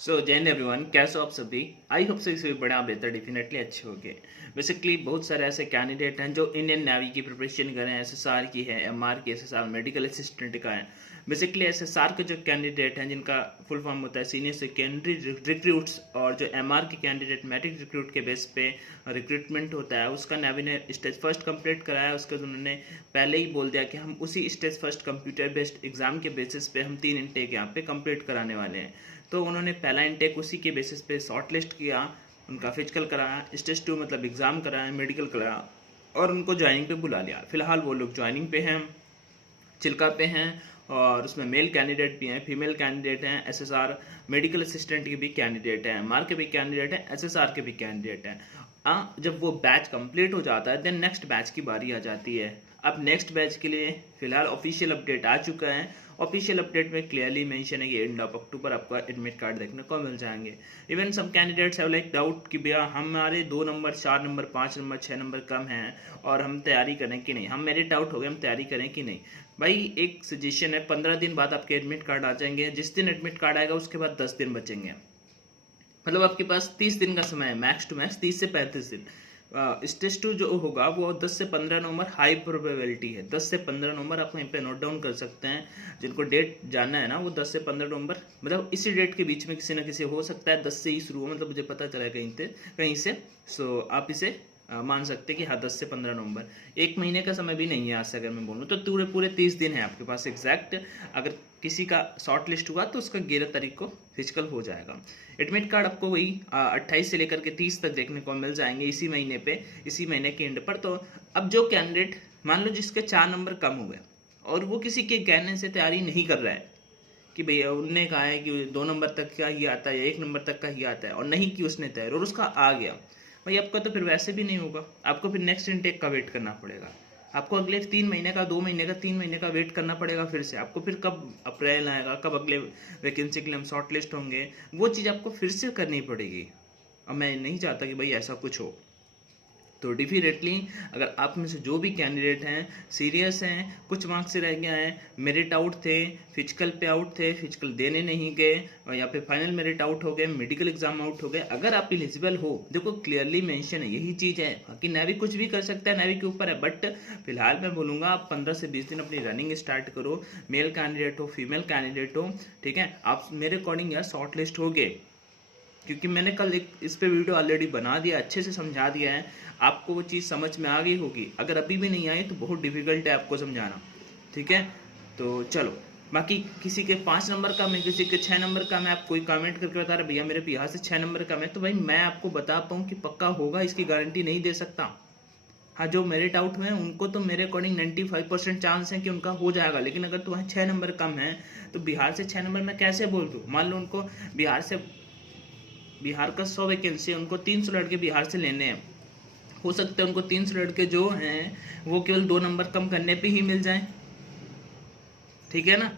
जय हिंद एवरीवन, कैसे हो आप सभी। आई होप सभी सभी बड़े बेहतर डेफिनेटली अच्छे होंगे। बेसिकली बहुत सारे ऐसे कैंडिडेट हैं जो इंडियन नेवी की प्रिपरेशन कर रहे हैं। एसएसआर की है, एमआर की, एसएसआर मेडिकल असिस्टेंट का है। बेसिकली एसएसआर के जो कैंडिडेट हैं जिनका फुल फॉर्म होता है सीनियर सेकेंडरी रिक्रूट्स, और जो एमआर के कैंडिडेट मैट्रिक रिक्रूट के बेस पे रिक्रूटमेंट होता है, उसका नेवी ने स्टेज फर्स्ट कंप्लीट कराया। उसके बाद उन्होंने पहले ही बोल दिया कि हम उसी stage first computer based exam के बेसिस पे हम 3 इंटेक यहाँ पे कंप्लीट कराने वाले हैं। तो उन्होंने पहला इंटेक उसी के बेसिस पे शॉर्ट लिस्ट किया, उनका फिजिकल कराया, स्टेज 2 मतलब एग्ज़ाम कराया, मेडिकल कराया और उनको ज्वाइनिंग पे बुला लिया। फिलहाल वो लोग ज्वाइनिंग पे हैं, चिल्का पे हैं, और उसमें मेल कैंडिडेट भी हैं, फीमेल कैंडिडेट हैं, एसएसआर मेडिकल असिस्टेंट के भी कैंडिडेट हैं, एमआर के भी कैंडिडेट हैं, एसएसआर के भी कैंडिडेट हैं। जब वो बैच कंप्लीट हो जाता है देन नेक्स्ट बैच की बारी आ जाती है। अब नेक्स्ट बैच के लिए फिलहाल ऑफिशियल अपडेट आ चुका है। ऑफिशियल अपडेट में क्लियरली मेंशन है कि एंड ऑफ अक्टूबर आपका एडमिट कार्ड देखने को मिल जाएंगे। Even some candidates have like doubt कि भैया हमारे 2 नंबर, 4 नंबर, 5 नंबर, 6 नंबर कम हैं और हम तैयारी करें कि नहीं, हम मेरिट आउट हो गए, हम तैयारी करें कि नहीं। भाई एक सजेशन है, 15 दिन बाद आपके एडमिट कार्ड आ जाएंगे। जिस दिन एडमिट कार्ड आएगा उसके बाद 10 दिन बचेंगे, मतलब आपके पास 30 दिन का समय है, मैक्स टू मैक्स 30 से 35 दिन। स्टेज 2 जो होगा वो 10 से 15 नवंबर हाई प्रोबेबिलिटी है। 10 से 15 नवंबर आप वहीं पे नोट डाउन कर सकते हैं। जिनको डेट जानना है ना, वो 10 से 15 नवंबर मतलब इसी डेट के बीच में किसी ना किसी हो सकता है। 10 से ही शुरू हो, मतलब मुझे पता चला कहीं से। सो आप इसे मान सकते हैं कि हाँ 10 से 15 नवंबर, एक महीने का समय भी नहीं है आज से अगर मैं बोलूँ तो। पूरे पूरे 30 दिन है आपके पास एग्जैक्ट। अगर किसी का शॉर्ट लिस्ट हुआ तो उसका 11 तारीख को फिजिकल हो जाएगा। एडमिट कार्ड आपको वही 28 से लेकर के 30 तक देखने को मिल जाएंगे इसी महीने पे, इसी महीने के एंड पर। तो अब जो कैंडिडेट मान लो जिसके 4 नंबर कम हुए और वो किसी के कहने से तैयारी नहीं कर रहा है कि भैया उनने कहा है कि 2 नंबर तक का ही आता है या 1 नंबर तक का ही आता है, और नहीं कि उसने तैयार और उसका आ गया, भाई आपका तो फिर वैसे भी नहीं होगा। आपको फिर नेक्स्ट इनटेक का वेट करना पड़ेगा। आपको अगले 3 महीने का, 2 महीने का, 3 महीने का वेट करना पड़ेगा फिर से। आपको फिर कब अप्रैल आएगा, कब अगले वैकेंसी के लिए हम शॉर्ट लिस्ट होंगे, वो चीज़ आपको फिर से करनी पड़ेगी। अब मैं नहीं चाहता कि भाई ऐसा कुछ हो। तो डेफिनेटली अगर आप में से जो भी कैंडिडेट हैं सीरियस हैं, कुछ मार्क्स से रह गया है, मेरिट आउट थे, फिजिकल पे आउट थे, फिजिकल देने नहीं गए, और या फिर फाइनल मेरिट आउट हो गए, मेडिकल एग्जाम आउट हो गए, अगर आप एलिजिबल हो, देखो क्लियरली मेंशन है, यही चीज़ है। बाकी नेवी कुछ भी कर सकता है, नेवी के ऊपर है। बट फिलहाल मैं बोलूँगा आप 15 से 20 दिन अपनी रनिंग स्टार्ट करो। मेल कैंडिडेट हो, फीमेल कैंडिडेट हो, ठीक है, आप मेरे अकॉर्डिंग यार शॉर्ट लिस्ट हो गए, क्योंकि मैंने कल एक इस पे वीडियो ऑलरेडी बना दिया, अच्छे से समझा दिया है। आपको वो चीज़ समझ में आ गई होगी। अगर अभी भी नहीं आई तो बहुत डिफिकल्ट है आपको समझाना, ठीक है। तो चलो, बाकी किसी के 5 नंबर का मैं, किसी के 6 नंबर का मैं, आप कोई कमेंट करके बता रहे भैया मेरे यहाँ से 6 नंबर का मैं, तो भाई मैं आपको बता पाऊँ कि पक्का होगा इसकी गारंटी नहीं दे सकता। हाँ, जो मेरिट आउट हुए हैं उनको तो मेरे अकॉर्डिंग 95% चांस है कि उनका हो जाएगा। लेकिन अगर तुम्हारे 6 नंबर कम है तो बिहार से 6 नंबर मैं कैसे बोल दूँ। मान लो उनको बिहार का 100 वैकेंसी, उनको 300 लड़के बिहार से लेने हैं। हो सकता है उनको 300 लड़के जो हैं वो केवल 2 नंबर कम करने पे ही मिल जाएं, ठीक है ना।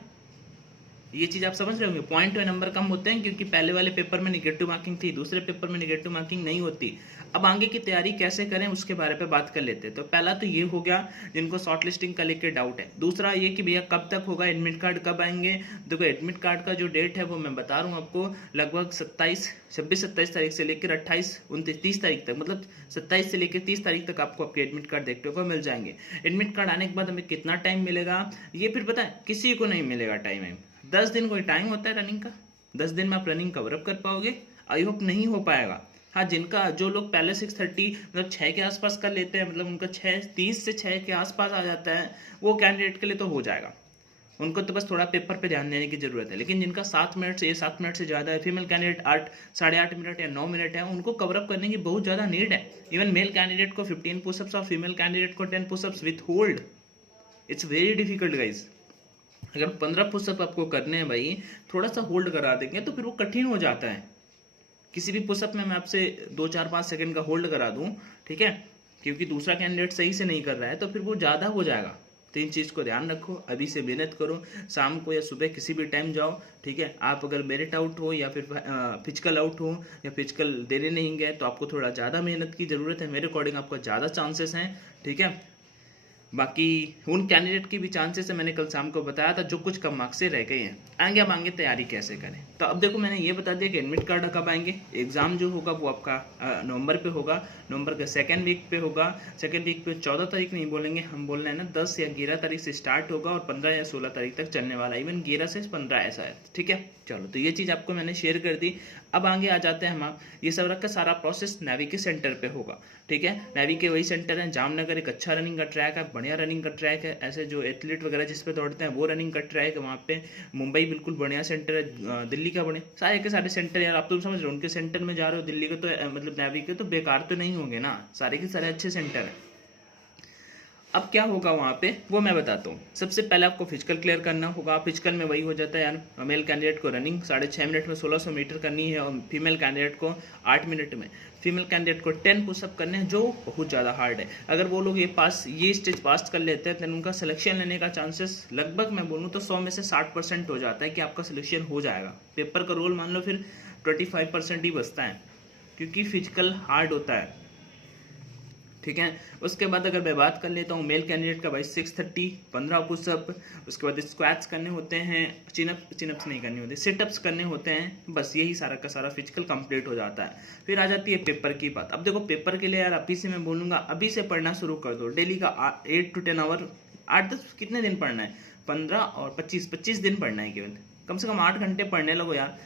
ये चीज़ आप समझ रहे होंगे। पॉइंट में नंबर कम होते हैं क्योंकि पहले वाले पेपर में निगेटिव मार्किंग थी, दूसरे पेपर में निगेटिव मार्किंग नहीं होती। अब आगे की तैयारी कैसे करें उसके बारे पे बात कर लेते हैं। तो पहला तो ये हो गया जिनको शॉर्ट लिस्टिंग का लेकर डाउट है। दूसरा ये कि भैया कब तक होगा, एडमिट कार्ड कब आएंगे। देखो एडमिट कार्ड का जो डेट है वो मैं बता रहा हूँ आपको, लगभग 26-27 तारीख से लेकर 28-29-30 तारीख तक, मतलब 27 से लेकर 30 तारीख तक आपको आपके एडमिट कार्ड देखने को मिल जाएंगे। एडमिट कार्ड आने के बाद हमें कितना टाइम मिलेगा ये फिर पता है किसी को नहीं मिलेगा टाइम। 10 दिन कोई टाइम होता है रनिंग का, 10 दिन में आप रनिंग कवर अप कर पाओगे? आई होप नहीं हो पाएगा। हाँ, जो लोग पहले 6:30 मतलब 6 के आसपास कर लेते हैं, मतलब उनका 6:30 से 6 के आसपास आ जाता है, वो कैंडिडेट के लिए तो हो जाएगा। उनको तो बस थोड़ा पेपर पे ध्यान देने की जरूरत है। लेकिन जिनका 7 मिनट से 7 मिनट से ज़्यादा है, फीमेल कैंडिडेट 8, 8.5 मिनट या 9 मिनट है, उनको कवर अप करने की बहुत ज़्यादा नीड है। इवन मेल कैंडिडेट को 15 पुशअप्स और फीमेल कैंडिडेट को 10 pushups with hold. It's very difficult guys. अगर 15 पुशअप आपको करने हैं भाई, थोड़ा सा होल्ड करा देंगे तो फिर वो कठिन हो जाता है। किसी भी पुशअप में मैं आपसे 2-4-5 सेकंड का होल्ड करा दूं, ठीक है, क्योंकि दूसरा कैंडिडेट सही से नहीं कर रहा है तो फिर वो ज़्यादा हो जाएगा। तो इन चीज़ को ध्यान रखो, अभी से मेहनत करो। शाम को या सुबह किसी भी टाइम जाओ, ठीक है। आप अगर मेरिट आउट हो या फिर फिजिकल आउट हो या फिजिकल देने नहीं गए तो आपको थोड़ा ज़्यादा मेहनत की ज़रूरत है। मेरे अकॉर्डिंग आपका ज़्यादा चांसेस हैं, ठीक है। बाकी उन कैंडिडेट की भी चांसेस है, मैंने कल शाम को बताया था, जो कुछ कम मार्क्स से रह गए हैं। आएंगे, अब आएंगे तैयारी कैसे करें। तो अब देखो मैंने ये बता दिया कि एडमिट कार्ड कब आएंगे। एग्ज़ाम जो होगा वो आपका नवंबर पे होगा, नवंबर के सेकेंड वीक पे होगा। सेकेंड वीक पे 14 तारीख नहीं बोलेंगे, हम बोल रहे हैं ना 10 या 11 तारीख से स्टार्ट होगा और 15 या 16 तारीख तक चलने वाला, इवन 11 से 15 ऐसा है, ठीक है। चलो, तो ये चीज़ आपको मैंने शेयर कर दी। अब आगे आ जाते हैं हम, ये सब रख का सारा प्रोसेस नेवी के सेंटर पे होगा, ठीक है। नेवी के वही सेंटर है, जामनगर एक अच्छा रनिंग का ट्रैक है, बढ़िया रनिंग का ट्रैक है। ऐसे जो एथलीट वगैरह जिस पे दौड़ते हैं वो रनिंग का ट्रैक है वहाँ पे। मुंबई बिल्कुल बढ़िया सेंटर है, दिल्ली का बढ़िया, सारे के सारे सेंटर यार आप तो समझ रहे हो। उनके सेंटर में जा रहे हो, दिल्ली के तो मतलब नेवी के तो बेकार तो नहीं होंगे ना, सारे के सारे अच्छे सेंटर हैं। अब क्या होगा वहाँ पे वो मैं बताता हूँ। सबसे पहले आपको फिजिकल क्लियर करना होगा। फिजिकल में वही हो जाता है यार, मेल कैंडिडेट को रनिंग 6.5 मिनट में 1600 मीटर करनी है और फीमेल कैंडिडेट को 8 मिनट में। फीमेल कैंडिडेट को 10 पुशअप करने हैं, जो बहुत ज़्यादा हार्ड है। अगर वो लोग ये स्टेज पास कर लेते हैं तो उनका सिलेक्शन लेने का चांसेस लगभग मैं बोलूँ तो 100 में से 60% हो जाता है कि आपका सिलेक्शन हो जाएगा। पेपर का रोल मान लो फिर 25% ही बचता है, क्योंकि फिजिकल हार्ड होता है, ठीक है। उसके बाद अगर मैं बात कर लेता हूँ मेल कैंडिडेट का, भाई 630 15 पुशअप, उसके बाद स्क्वाट्स करने होते हैं, चिनअप्स नहीं करनी होती, सिटअप्स करने होते हैं, बस यही सारा का सारा फिजिकल कंप्लीट हो जाता है। फिर आ जाती है पेपर की बात। अब देखो पेपर के लिए यार अभी से मैं बोलूँगा, अभी से पढ़ना शुरू कर दो। डेली का 8 to 10 आवर, 8-10 कितने दिन पढ़ना है, 15 और 25 दिन पढ़ना है केवल। कम से कम 8 घंटे पढ़ने लगो यार,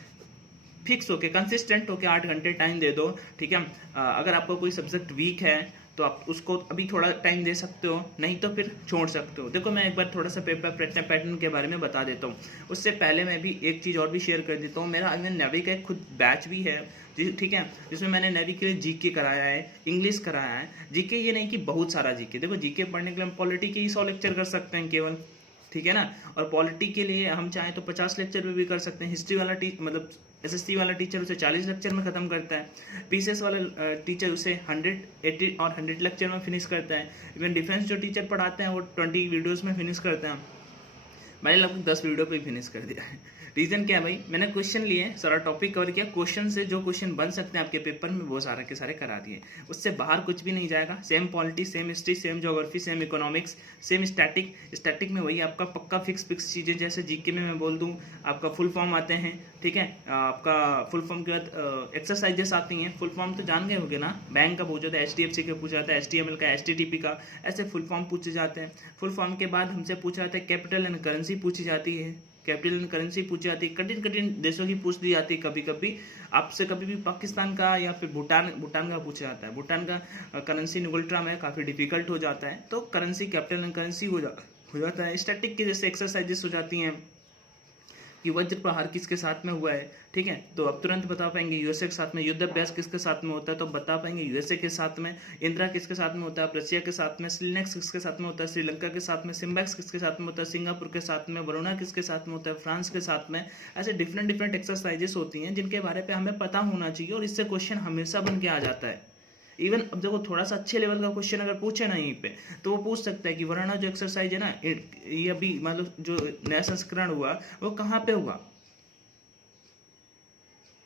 फिक्स होके कंसिस्टेंट होके 8 घंटे टाइम दे दो, ठीक है। अगर आपका कोई सब्जेक्ट वीक है तो आप उसको अभी थोड़ा टाइम दे सकते हो, नहीं तो फिर छोड़ सकते हो। देखो मैं एक बार थोड़ा सा पेपर पैटर्न के बारे में बता देता हूँ। उससे पहले मैं भी एक चीज़ और भी शेयर कर देता हूँ। मेरा इवन नेवी का एक खुद बैच भी है, ठीक है, जिसमें मैंने नेवी के लिए जीके कराया है, इंग्लिश कराया है। जीके ये नहीं कि बहुत सारा जीके, देखो जीके पढ़ने के लिए हम पॉलिटी के ही 100 लेक्चर कर सकते हैं केवल, ठीक है ना। और पॉलिटी के लिए हम चाहें तो 50 लेक्चर पे भी कर सकते हैं। हिस्ट्री वाला मतलब एसएसटी वाला टीचर उसे 40 लेक्चर में ख़त्म करता है। पीसीएस वाला टीचर उसे 180 और 100 लेक्चर में फिनिश करता है। इवन डिफेंस जो टीचर पढ़ाते हैं वो 20 वीडियोस में फिनिश करते हैं। मैंने लगभग 10 वीडियो पे फिनिश कर दिया है। रीज़न क्या है भाई, मैंने क्वेश्चन लिए, सारा टॉपिक कवर किया, क्वेश्चन से जो क्वेश्चन बन सकते हैं आपके पेपर में वो सारे के सारे करा दिए। उससे बाहर कुछ भी नहीं जाएगा। Same polity, same history, same geography, same economics, same static में वही आपका पक्का फिक्स चीज़ें। जैसे जीके में मैं बोल दूँ आपका फुल फॉर्म आते हैं, ठीक है। आपका फुल फॉर्म के बाद एक्सरसाइजेस आती हैं। फुल फॉर्म तो जान गए होगे ना, बैंक का पूछा था, HDFC का पूछा था, HTML का, HTTP का, ऐसे फुल फॉर्म पूछे जाते हैं। फुल फॉर्म के बाद हमसे पूछा जाता है कैपिटल एंड करेंसी पूछी जाती है, कैपिटल एंड करेंसी पूछी जाती है। कठिन देशों की पूछ दी जाती है कभी कभी आपसे, कभी भी पाकिस्तान का या फिर भूटान का पूछा जाता है। भूटान का करेंसी नुगल्ट्रा में काफ़ी डिफिकल्ट हो जाता है, तो करेंसी कैपिटल एंड करेंसी हो जाता है। स्टैटिक की जैसे एक्सरसाइजेस हो जाती हैं कि वज्र प्रहार किसके साथ में हुआ है, ठीक है, तो अब तुरंत बता पाएंगे। यूएसए के साथ में युद्ध अभ्यास किसके साथ में होता है, तो बता पाएंगे यूएसए के साथ में। इंदिरा किसके साथ में होता है, रशिया के साथ में। स्लिनेक्स किसके साथ में होता है, श्रीलंका के साथ में। सिम्बैक्स किसके साथ में होता है, सिंगापुर के साथ में। वरुणा किसके साथ में होता है, फ्रांस के साथ में। ऐसे डिफरेंट एक्सरसाइजेस होती हैं जिनके बारे में हमें पता होना चाहिए, और इससे क्वेश्चन हमेशा बन के आ जाता है। इवन अब देखो थोड़ा सा अच्छे लेवल का क्वेश्चन अगर पूछे ना यहीं पे, तो वो पूछ सकता है कि वरुणा जो एक्सरसाइज है ना, ये अभी मतलब जो नया संस्करण हुआ वो कहाँ पे हुआ,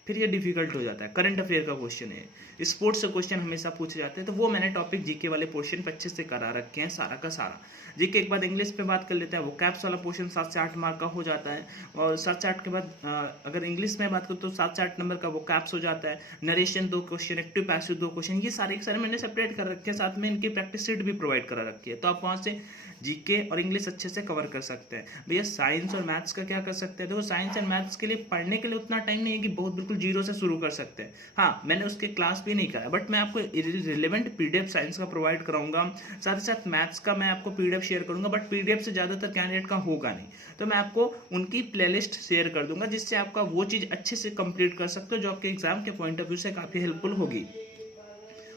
फिर ये डिफिकल्ट हो जाता है। करंट अफेयर का क्वेश्चन है, स्पोर्ट्स से क्वेश्चन हमेशा पूछे जाते हैं, तो वो मैंने टॉपिक जीके वाले पोर्शन पे अच्छे से करा रखे हैं सारा का सारा। जीके के बाद इंग्लिश पे बात कर लेते हैं। वो कैप्स वाला पोर्शन 7 से 8 मार्क का हो जाता है, और 7 से 8 के बाद अगर इंग्लिश में बात करूँ तो 7 से 8 नंबर का वो कैप्स हो जाता है। Narration 2 question, active passive 2 question, ये सारे के सारे मैंने सेपरेट कर रखे हैं। साथ में इनकी प्रैक्टिस शीट भी प्रोवाइड करा रखी है, तो आप वहाँ से जीके और इंग्लिश अच्छे से कवर कर सकते हैं। भैया साइंस और मैथ्स का क्या कर सकते हैं, देखो साइंस एंड मैथ्स के लिए पढ़ने के लिए उतना टाइम नहीं है कि बहुत बिल्कुल जीरो से शुरू कर सकते हैं। हाँ, मैंने उसके क्लास भी नहीं करा, बट मैं आपको रिलेवेंट पीडीएफ साइंस का प्रोवाइड कराऊंगा। साथ ही साथ मैथ्स का मैं आपको पीडीएफ शेयर करूंगा, बट पीडीएफ से ज़्यादातर कैंडिडेट का होगा नहीं, तो मैं आपको उनकी प्लेलिस्ट शेयर कर दूंगा, जिससे आपका वो चीज़ अच्छे से कंप्लीट कर सकते हो, जो आपके एग्जाम के पॉइंट ऑफ व्यू से काफ़ी हेल्पफुल होगी,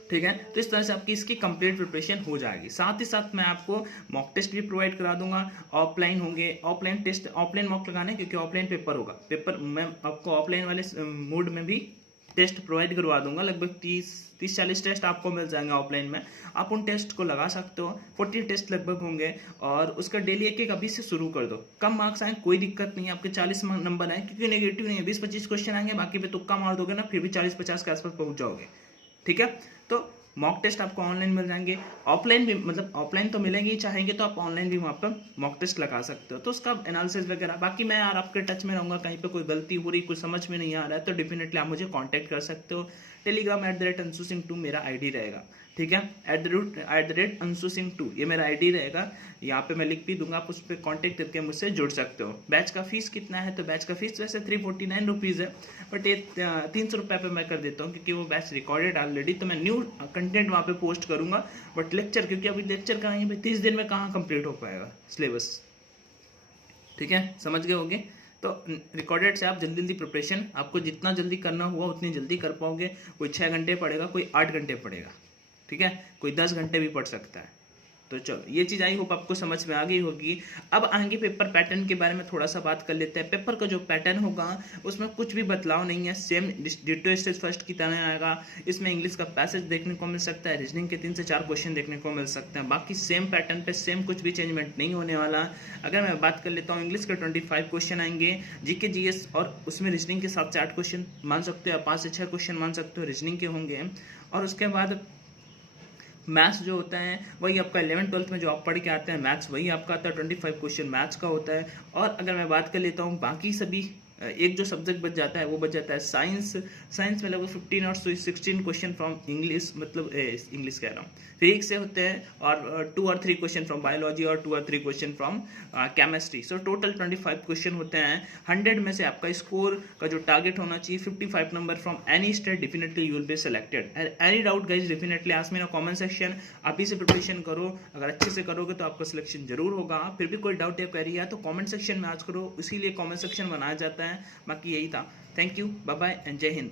ठीक है। तो इस तरह से आपकी इसकी कंप्लीट प्रिपरेशन हो जाएगी। साथ ही साथ मैं आपको मॉक टेस्ट भी प्रोवाइड करा दूंगा। ऑफलाइन होंगे, ऑफलाइन टेस्ट, ऑफलाइन मॉक लगाने, क्योंकि ऑफलाइन पेपर होगा। पेपर मैं आपको ऑफलाइन वाले मोड में भी टेस्ट प्रोवाइड करवा दूंगा। लगभग 30-40 टेस्ट आपको मिल जाएंगे ऑफलाइन में, आप उन टेस्ट को लगा सकते हो। 40 टेस्ट लगभग होंगे, और उसका डेली एक अभी से शुरू कर दो। कम मार्क्स आए कोई दिक्कत नहीं है, आपके 40 नंबर आए, क्योंकि नेगेटिव नहीं है। 20-25 क्वेश्चन आएंगे, बाकी पे तुक्का मार दोगे ना, फिर भी 40-50 के आसपास पहुंच जाओगे, ठीक है। तो मॉक टेस्ट आपको ऑनलाइन मिल जाएंगे, ऑफलाइन भी, मतलब ऑफलाइन तो मिलेंगे ही, चाहेंगे तो आप ऑनलाइन भी वहाँ पर मॉक टेस्ट लगा सकते हो। तो उसका एनालिसिस वगैरह, बाकी मैं यार आपके टच में रहूँगा, कहीं पे कोई गलती हो रही, कुछ समझ में नहीं आ रहा है तो डेफिनेटली आप मुझे कॉन्टैक्ट कर सकते हो। टेलीग्राम @AnshuSingh2 मेरा आईडी रहेगा, ठीक है, @AnshuSingh2 ये मेरा आईडी रहेगा, यहाँ पे मैं लिख भी दूंगा, आप उस पर कॉन्टैक्ट करके मुझसे जुड़ सकते हो। बैच का फीस कितना है, तो बैच का फीस वैसे 349 रुपीज़ है, बट ये 300 रुपये पे मैं कर देता हूँ, क्योंकि वो बैच रिकॉर्डेड ऑलरेडी, तो मैं न्यू कंटेंट वहाँ पे पोस्ट करूँगा। बट लेक्चर, क्योंकि अभी लेक्चर कहाँ भाई 30 दिन में कहाँ कंप्लीट हो पाएगा सिलेबस, ठीक है, समझ गए होगे। तो रिकॉर्डेड से आप जल्दी जल्दी प्रिपरेशन, आपको जितना जल्दी करना हुआ उतनी जल्दी कर पाओगे। कोई 6 घंटे पढ़ेगा, कोई 8 घंटे पढ़ेगा, ठीक है, कोई 10 घंटे भी पढ़ सकता है। तो चलो, ये चीज़ आई होप आपको समझ में आ गई होगी। अब आगे पेपर पैटर्न के बारे में थोड़ा सा बात कर लेते हैं। पेपर का जो पैटर्न होगा उसमें कुछ भी बदलाव नहीं है, सेम डिटो स्टेज फर्स्ट की तरह आएगा। इसमें इंग्लिश का पैसेज देखने को मिल सकता है, रीजनिंग के 3 से 4 क्वेश्चन देखने को मिल सकते हैं, बाकी सेम पैटर्न पे सेम, कुछ भी चेंजमेंट नहीं होने वाला। अगर मैं बात कर लेता हूँ, इंग्लिश के 25 क्वेश्चन आएंगे, जीके जीएस, और उसमें रीजनिंग के 7 से 8 क्वेश्चन मान सकते हो, या 5 से 6 क्वेश्चन मान सकते हो रीजनिंग के होंगे। और उसके बाद मैथ्स जो होता है वही आपका 11th-12th में जो आप पढ़ के आते हैं, मैथ्स वही आपका आता है, 25 क्वेश्चन मैथ्स का होता है। और अगर मैं बात कर लेता हूँ बाकी सभी, एक जो सब्जेक्ट बच जाता है वो बच जाता है साइंस। साइंस में लगभग 15 और 16 क्वेश्चन फ्रॉम इंग्लिश, मतलब इंग्लिश कह रहा हूँ, फिजिक्स से होते हैं, और 2 और 3 क्वेश्चन फ्रॉम बायोलॉजी, और 2 और 3 question from chemistry. So total 25 question होते हैं। 100 में से आपका स्कोर का जो टारगेट होना चाहिए 55 number from any state, definitely you will be selected. Any doubt guys, definitely ask me in comment section. आप ही से प्रिपरेशन करो, अगर अच्छे से करोगे तो आपका सिलेक्शन जरूर होगा। फिर भी कोई डाउट या क्वेरी है तो कमेंट सेक्शन में आज करो, इसीलिए कमेंट सेक्शन बनाया जाता है। बाकी यही था। Thank you, bye bye and जय हिंद।